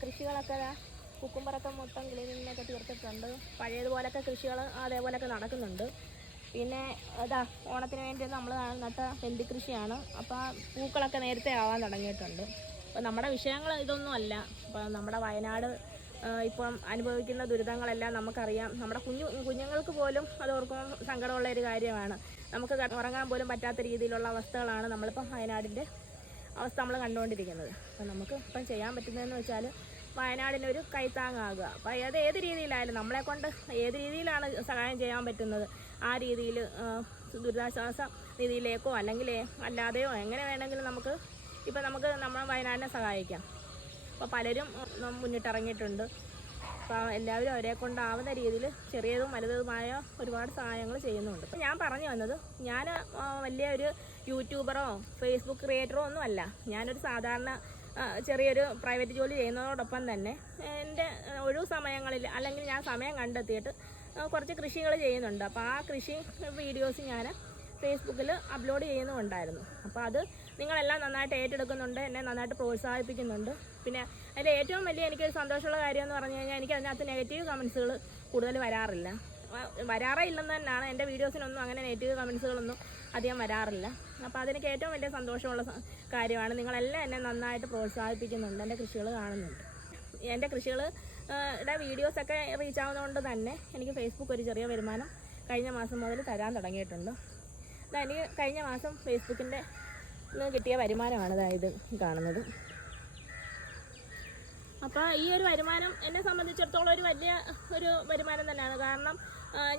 കൃഷികളൊക്കെ കുക്കുംബറൊക്കെ മൊത്തം ക്ലീനിങ്ങിനൊക്കെ തീർത്തിട്ടുണ്ട്. പഴയതുപോലൊക്കെ കൃഷികൾ അതേപോലൊക്കെ നടക്കുന്നുണ്ട്. പിന്നെ അതാ ഓണത്തിന് വേണ്ടി നമ്മൾ നട്ട വെന്തി കൃഷിയാണ്. അപ്പോൾ പൂക്കളൊക്കെ നേരത്തെ ആവാൻ തുടങ്ങിയിട്ടുണ്ട്. അപ്പോൾ നമ്മുടെ വിഷയങ്ങൾ ഇതൊന്നും അല്ല. അപ്പോൾ നമ്മുടെ വയനാട് ഇപ്പം അനുഭവിക്കുന്ന ദുരിതങ്ങളെല്ലാം നമുക്കറിയാം. നമ്മുടെ കുഞ്ഞു കുഞ്ഞുങ്ങൾക്ക് പോലും അത് ഓർക്കുമ്പോൾ സങ്കടമുള്ള ഒരു കാര്യമാണ്. നമുക്ക് ഉറങ്ങാൻ പോലും പറ്റാത്ത രീതിയിലുള്ള അവസ്ഥകളാണ് നമ്മളിപ്പം വയനാടിന്റെ അവസ്ഥ നമ്മൾ കണ്ടുകൊണ്ടിരിക്കുന്നത്. അപ്പം നമുക്ക് ഇപ്പം ചെയ്യാൻ പറ്റുന്നതെന്ന് വെച്ചാൽ വയനാടിനൊരു കൈത്താങ്ങാകുക. അപ്പം അത് ഏത് രീതിയിലായാലും നമ്മളെ കൊണ്ട് ഏത് രീതിയിലാണ് സഹായം ചെയ്യാൻ പറ്റുന്നത്? ആ രീതിയിൽ ദുരിതാശ്വാസ രീതിയിലേക്കോ അല്ലെങ്കിൽ അല്ലാതെയോ എങ്ങനെ വേണമെങ്കിലും നമുക്ക് ഇപ്പം നമുക്ക് നമ്മൾ വയനാടിനെ സഹായിക്കാം. അപ്പോൾ പലരും മുന്നിട്ടിറങ്ങിയിട്ടുണ്ട്. അപ്പോൾ എല്ലാവരും അവരെ കൊണ്ടാവുന്ന രീതിയിൽ ചെറിയതും വലുതുമായ ഒരുപാട് സഹായങ്ങൾ ചെയ്യുന്നുണ്ട്. ഞാൻ പറഞ്ഞു വന്നത് ഞാൻ വലിയ ഒരു യൂട്യൂബറോ ഫേസ്ബുക്ക് ക്രിയേറ്ററോ ഒന്നും അല്ല. ഞാനൊരു സാധാരണ ചെറിയൊരു പ്രൈവറ്റ് ജോലി ചെയ്യുന്നതോടൊപ്പം തന്നെ എന്റെ ഒഴിവ് സമയങ്ങളിൽ അല്ലെങ്കിൽ ഞാൻ സമയം കണ്ടെത്തിയിട്ട് കുറച്ച് കൃഷികൾ ചെയ്യുന്നുണ്ട്. അപ്പോൾ ആ കൃഷി വീഡിയോസ് ഞാൻ ഫേസ്ബുക്കിൽ അപ്ലോഡ് ചെയ്യുന്നുണ്ടായിരുന്നു അപ്പോൾ അത് നിങ്ങളെല്ലാം നന്നായിട്ട് ഏറ്റെടുക്കുന്നുണ്ട് എന്നെ നന്നായിട്ട് പ്രോത്സാഹിപ്പിക്കുന്നുണ്ട്. പിന്നെ അതിൽ ഏറ്റവും വലിയ എനിക്കൊരു സന്തോഷമുള്ള കാര്യം എന്ന് പറഞ്ഞു കഴിഞ്ഞാൽ എനിക്ക് അതിനകത്ത് നെഗറ്റീവ് കമൻസുകൾ കൂടുതൽ വരാറില്ല. വരാറേ ഇല്ലെന്ന് തന്നെയാണ്. എന്റെ വീഡിയോസിനൊന്നും അങ്ങനെ നെഗറ്റീവ് കമൻസുകളൊന്നും അധികം വരാറില്ല. അപ്പോൾ അതെനിക്ക് ഏറ്റവും വലിയ സന്തോഷമുള്ള കാര്യമാണ്. നിങ്ങളെല്ലാം എന്നെ നന്നായിട്ട് പ്രോത്സാഹിപ്പിക്കുന്നുണ്ട്. എന്റെ കൃഷികൾ കാണുന്നുണ്ട്. എന്റെ കൃഷികൾ യുടെ വീഡിയോസൊക്കെ റീച്ച് ആവുന്നതുകൊണ്ട് തന്നെ എനിക്ക് ഫേസ്ബുക്ക് ഒരു ചെറിയ വരുമാനം കഴിഞ്ഞ മാസം മുതൽ തരാൻ തുടങ്ങിയിട്ടുണ്ട്. അതെനിക്ക് കഴിഞ്ഞ മാസം ഫേസ്ബുക്കിന്റെ കിട്ടിയ വരുമാനമാണ് ഇത് കാണുന്നത്. അപ്പോൾ ഈ ഒരു വരുമാനം എന്നെ സംബന്ധിച്ചിടത്തോളം ഒരു വലിയ ഒരു വരുമാനം തന്നെയാണ്. കാരണം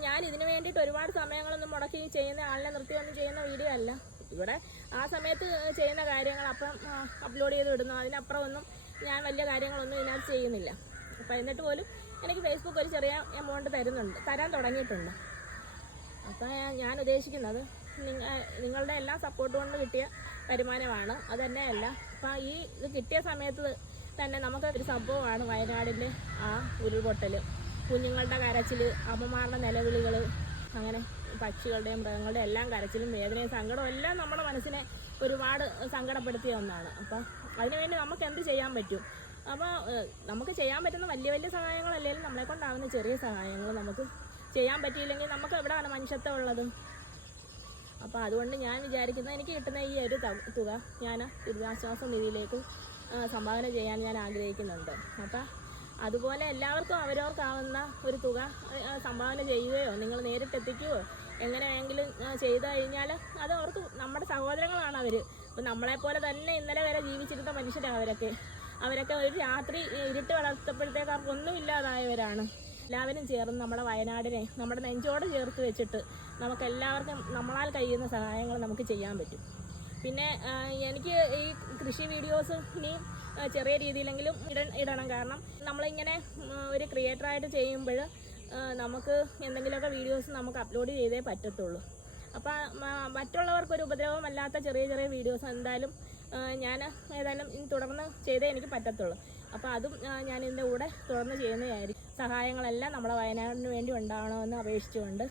ഞാൻ ഇതിന് വേണ്ടിയിട്ട് ഒരുപാട് സമയങ്ങളൊന്നും മുടക്കി ചെയ്യുന്ന ആളിനെ നിർത്തിയൊന്നും ചെയ്യുന്ന വീഡിയോ അല്ല. ഇവിടെ ആ സമയത്ത് ചെയ്യുന്ന കാര്യങ്ങൾ അപ്പം അപ്ലോഡ് ചെയ്ത് വിടുന്നു. അതിനപ്പുറം ഒന്നും ഞാൻ വലിയ കാര്യങ്ങളൊന്നും ഇതിനകത്ത് ചെയ്യുന്നില്ല. അപ്പോൾ എന്നിട്ട് പോലും എനിക്ക് ഫേസ്ബുക്ക് ഒരു ചെറിയ എമൗണ്ട് തരുന്നുണ്ട് തരാൻ തുടങ്ങിയിട്ടുണ്ട്. അപ്പോൾ ഞാൻ ഉദ്ദേശിക്കുന്നത് നിങ്ങളുടെ എല്ലാ സപ്പോർട്ട് കൊണ്ട് കിട്ടിയ വരുമാനമാണ്. അത് തന്നെയല്ല അപ്പം ഈ ഇത് കിട്ടിയ സമയത്ത് തന്നെ നമുക്ക് ഒരു സംഭവമാണ് വയനാടിന്റെ ആ ഉരുൾപൊട്ടൽ കുഞ്ഞുങ്ങളുടെ കരച്ചിൽ അമ്മമാരുടെ നിലവിളികൾ അങ്ങനെ പക്ഷികളുടെയും മൃഗങ്ങളുടെയും എല്ലാം കരച്ചിലും വേദനയും സങ്കടവും എല്ലാം നമ്മുടെ മനസ്സിനെ ഒരുപാട് സങ്കടപ്പെടുത്തിയ ഒന്നാണ്. അപ്പം അതിനുവേണ്ടി നമുക്ക് എന്ത് ചെയ്യാൻ പറ്റും? അപ്പോൾ നമുക്ക് ചെയ്യാൻ പറ്റുന്ന വലിയ വലിയ സഹായങ്ങളല്ലെങ്കിലും നമ്മളെ കൊണ്ടാവുന്ന ചെറിയ സഹായങ്ങൾ നമുക്ക് ചെയ്യാൻ പറ്റിയില്ലെങ്കിൽ നമുക്ക് എവിടെയാണ് മനുഷ്യത്വം ഉള്ളത്? അപ്പോൾ അതുകൊണ്ട് ഞാൻ വിചാരിക്കുന്നത് എനിക്ക് കിട്ടുന്ന ഈ ഒരു തുക ഞാൻ ദുരിതാശ്വാസ നിധിയിലേക്ക് സംഭാവന ചെയ്യാൻ ഞാൻ ആഗ്രഹിക്കുന്നുണ്ട്. അപ്പം അതുപോലെ എല്ലാവർക്കും അവരവർക്കാവുന്ന ഒരു തുക സംഭാവന ചെയ്യുകയോ നിങ്ങൾ നേരിട്ട് എത്തിക്കുകയോ എങ്ങനെയെങ്കിലും ചെയ്തു കഴിഞ്ഞാൽ അത് അവർക്ക് നമ്മുടെ സഹോദരങ്ങളാണ് അവർ അപ്പം നമ്മളെപ്പോലെ തന്നെ ഇന്നലെ വരെ ജീവിച്ചിരുന്ന മനുഷ്യരാണ് അവരൊക്കെ. അവരൊക്കെ ഒരു രാത്രി ഇരുട്ട് വളർത്തപ്പോഴത്തേക്ക് അവർക്കൊന്നും ഇല്ലാതായവരാണ് എല്ലാവരും ചേർന്ന് നമ്മുടെ വയനാടിനെ നമ്മുടെ നെഞ്ചോട് ചേർത്ത് വെച്ചിട്ട് നമുക്ക് എല്ലാവർക്കും നമ്മളാൽ കഴിയുന്ന സഹായങ്ങൾ നമുക്ക് ചെയ്യാൻ പറ്റും. പിന്നെ എനിക്ക് ഈ കൃഷി വീഡിയോസ് ഇനിയും ചെറിയ രീതിയിലെങ്കിലും ഇട ഇടണം. കാരണം നമ്മളിങ്ങനെ ഒരു ക്രിയേറ്ററായിട്ട് ചെയ്യുമ്പോൾ നമുക്ക് എന്തെങ്കിലുമൊക്കെ വീഡിയോസ് നമുക്ക് അപ്ലോഡ് ചെയ്തേ പറ്റത്തുള്ളൂ. അപ്പം മറ്റുള്ളവർക്കൊരു ഉപദ്രവമല്ലാത്ത ചെറിയ ചെറിയ വീഡിയോസ് എന്തായാലും ഞാൻ ഏതായാലും ഇനി തുടർന്ന് ചെയ്തേ എനിക്ക് പറ്റത്തുള്ളൂ. അപ്പോൾ അതും ഞാൻ ഇതിന്റെ കൂടെ തുടർന്ന് ചെയ്യുന്നതായിരിക്കും. സഹായങ്ങളെല്ലാം നമ്മുടെ വയനാടിന് വേണ്ടി ഉണ്ടാവണമെന്ന് അപേക്ഷിച്ചുകൊണ്ട്